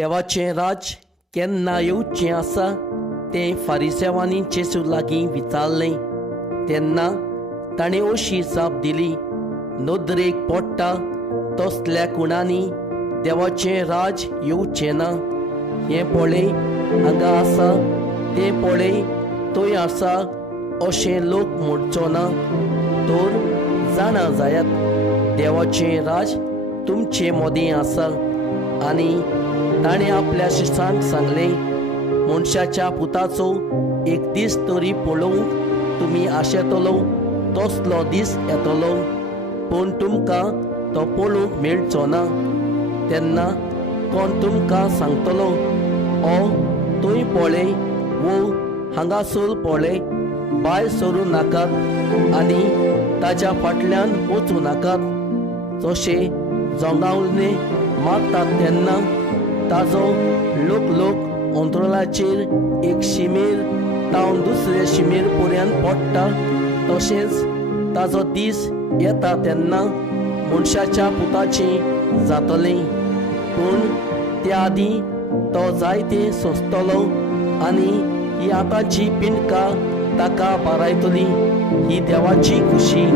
देवाचें राज केन्ना येवचें आसा तें फारिसेवांनी जेजू लागीं विचारलें तेन्ना ताणें अशी जाप दिली, नदरेक पडटा तसल्या कुणांनी देवाचें राज येवचें ना. हें पळय हांगा आसा, तें पळय थंय आसा अशें लोक म्हणचो ना. तर जाणा जायात देवाचें राज तुमचे मदीं आसा. आनी ताणें आपल्या शिष्यांक सांगलें, मनशाच्या पुताचो एक दीस तरी पळोवंक तुमी आशेतलो तसलो दीस येतलो, पूण तुमकां तो पळोवंक मेळचो ना. तेन्ना कोण तुमकां सांगतलो, थंय पळय वो हांगासर पळय, भायर सरूं नाकात आनी ताच्या फाटल्यान वचूं नाकात. जशें जोगावणे मारतात तेन्ना ताजो लोक अंतराळाचेर एक शिमेर तावन दुसरे शिमेर पर्यंत पडटा, तशेंच ताजो दीस येता तेन्ना मनशाच्या पुताचें जातलें. पूण त्या आदीं तो जायते सोंसतलो आनी ही आतांची पिणकां ताका बारायतली. ही देवाची खुशी.